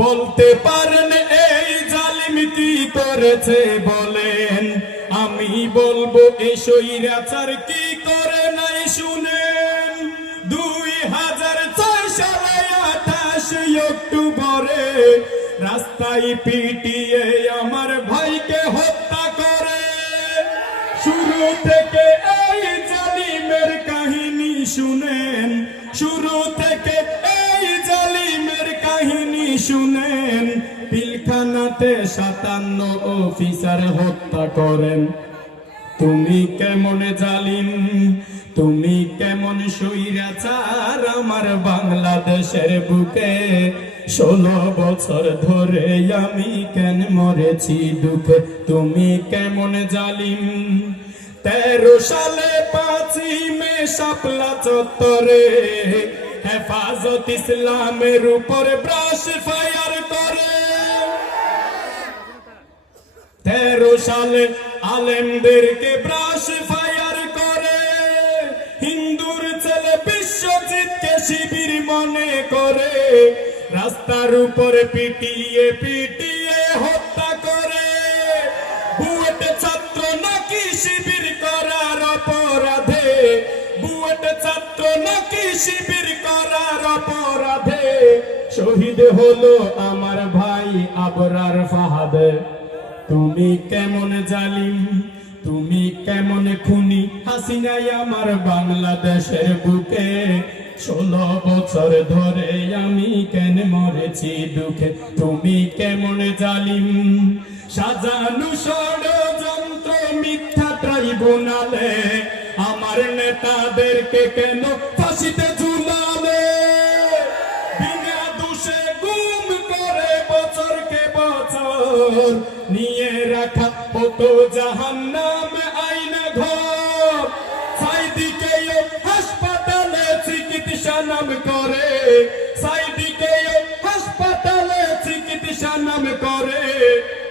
বলতে পারেন, এই জালিম কি করেছে বলেন? আমি বলব এই সৈরাচার কি করে নাই শুনেন? দুই হাজার অক্টোবরে রাস্তায় পিটিয়ে আমার ভাইকে হত্যা করে। শুরু থেকে এই জালিমের কাহিনী শুনেন, শুরু পিলখানাতে সাতান্ন অফিসার হত্যা করেন। তুমি কেমন জালিম, তুমি কেমন সৈরাচার আমার বাংলাদেশের বুকে ষোলো বছর ধরে আমি কেন মরেছি দুঃখে? তুমি কেমন জালিম? তেরো সালে পাঁচই মে শাপলা চত্বরে হেফাজত ইসলামের উপর ব্রাশ ফায়ার করে। তেরো আলেমদেরকে ব্রাশ ফায়ার করে। হিন্দুর ছেলে বিশ্বজিৎকে শিবির মনে করে। রাস্তার উপরে পিটিয়ে পিটিয়ে হত্যা করে। বুয়েট ছাত্র নাকি শিবির করার অপরাধে? বুয়েট ছাত্র নাকি শিবির করার অপরাধে? শহীদ হলো আমার ভাই আবরার ফাহাদে। তুমি কেমন জালিম? তুমি কেমন খুনি? হাসিনাই আমার বাংলাদেশের বুকে। ষোলো বছর ধরে আমি কেন মরেছি দুঃখে? তুমি কেমন জালিম? সাজানু ষড়যন্ত্র মিথ্যা ট্রাইব্যুনালে। আমার নেতাদেরকে কেন ফাঁসিতে বছর নিয়ে রাখা কত জাহান্নাম আইনা ঘর। সাইদিকেও হাসপাতালে চিকিৎসা নাম করে। সাইদিকেও হাসপাতালে চিকিৎসা নাম করে।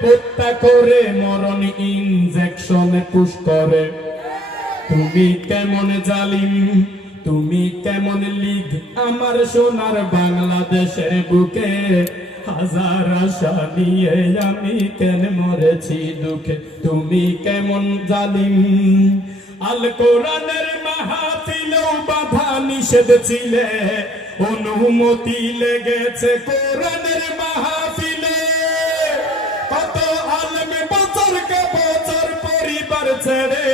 হত্যা করে মরণ ইনজেকশন পুশ করে। তুমি কেমন জালিম, তুমি কেমন লিগ? আমার সোনার বাংলাদেশের বুকে হাজার আশা নিয়ে আমি কেন মরেছি দুঃখে? তুমি কেমন জালিম? আল কোরআনের মাহফিলেও বাধা নিষেধ ছিলে। অনুমতি লেগেছে কোরআনের মাহফিলে। কত আলমে বছরকে বছর পরিবার ছেড়ে,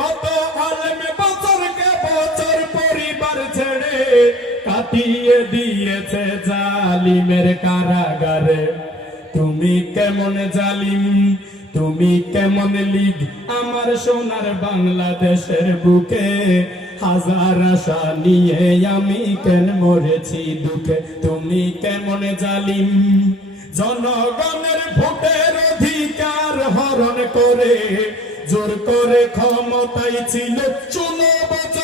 কত আলমে বছরকে বছর পরিবার ছেড়ে কাটিয়ে দিয়েছে জালিমের কারাগারে। তুমি কেমন জালিম? তুমি কেমন লিগ? আমার সোনার বাংলাদেশের বুকে হাজার আশা নিয়ে আমি কেন মরেছি দুঃখে? তুমি কেমন জালিম? জনগণের ভোটের অধিকার হরণ করে, জোর করে ক্ষমতায় ছিল চুলো বছর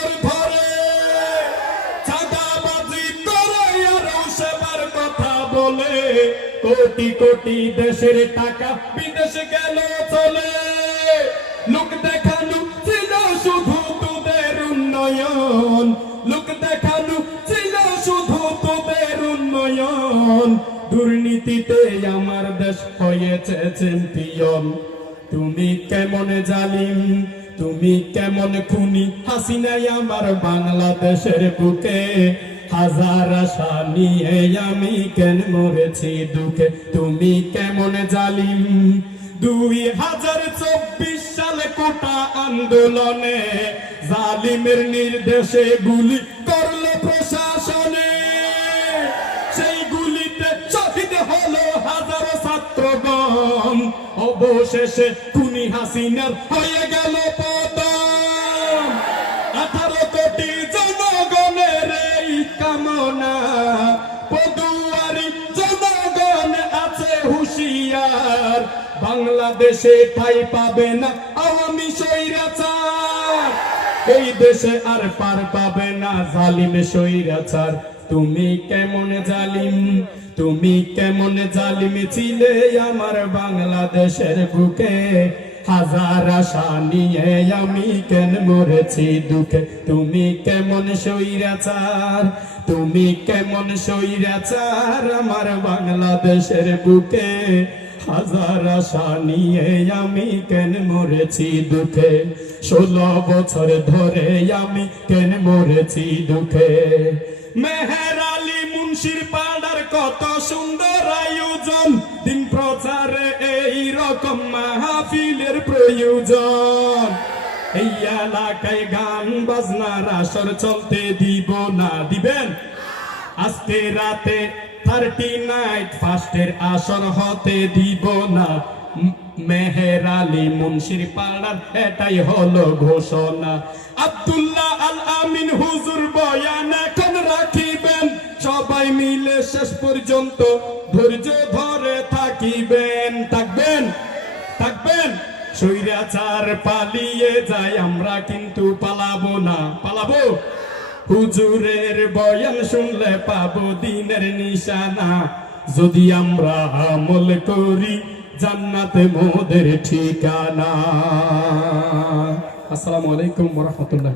বলে কোটি কোটি দেশের টাকা বিদেশে গেল চলে। লোক দেখানো ছিল শুধু তোদের উন্নয়ন। লোক দেখানো ছিল শুধু তোদের উন্নয়ন। দুর্নীতিতে আমার দেশ হয়েছে চ্যাম্পিয়ন তুমি কেমন জালিম, তুমি কেমন খুনি? হাসিনাই আমার বাংলাদেশের বুকে। হাজার আশা নিয়ে আমি কেন মরেছি দুঃখে? তুমি কেমন জালিম? দুই হাজার চব্বিশ সালে কোটা আন্দোলনে জালিমের নির্দেশে গুলি করল প্রশাসনে। সেই গুলিতে শহীদ হলো হাজারো ছাত্রগণ। অবশেষে খুনি হাসিনার হয়ে গেল বাংলাদেশে ঠাই পাবে না, আওয়ামী স্বৈরাচার। এই দেশে আর পার পাবে না, জালিম স্বৈরাচার। তুমি কেমন জালিম, তুমি কেমন জালিম ছিলে আমার বাংলাদেশের বুকে। হাজার আশা নিয়ে আমি কেন মরেছি দুঃখে? তুমি কেমন সৈরাচার তুমি কেমন সৈরাচার আমার বাংলাদেশের বুকে? হাজার আশা নিয়ে আমি কেন মরেছি দুঃখে? ষোলো বছর ধরে আমি কেন মরেছি দুঃখে? মেহের আলী মুন্সির পাড়ার কত সুন্দর আয়োজন। দিন প্রচারে এই রকম মাহফিলের প্রয়োজন। এই এলাকায় গান বাজনার আসর চলতে দিব না, দিবেন? আজকে রাতে থার্টি নাইট ফার্স্টের আসর হতে দিব না। মেহের আলী মুন্সির পাড়ার এটাই হলো ঘোষণা। আব্দুল্লাহ আল আমিন হুজুর বয়ান এখন রাখিবেন। সবাই মিলে শেষ পর্যন্ত ধৈর্য ধরে থাকিবেন। থাকবেন? থাকবেন? সৈরাচার পালিয়ে যায়, আমরা কিন্তু পালাবো না। পালাবো? হুজুরের বয়ান শুনলে পাবো দিনের নিশানা। যদি আমরা আমল করি, জান্নাতে মোদের ঠিকানা। আসসালামু আলাইকুম রহমতুল্লাহ।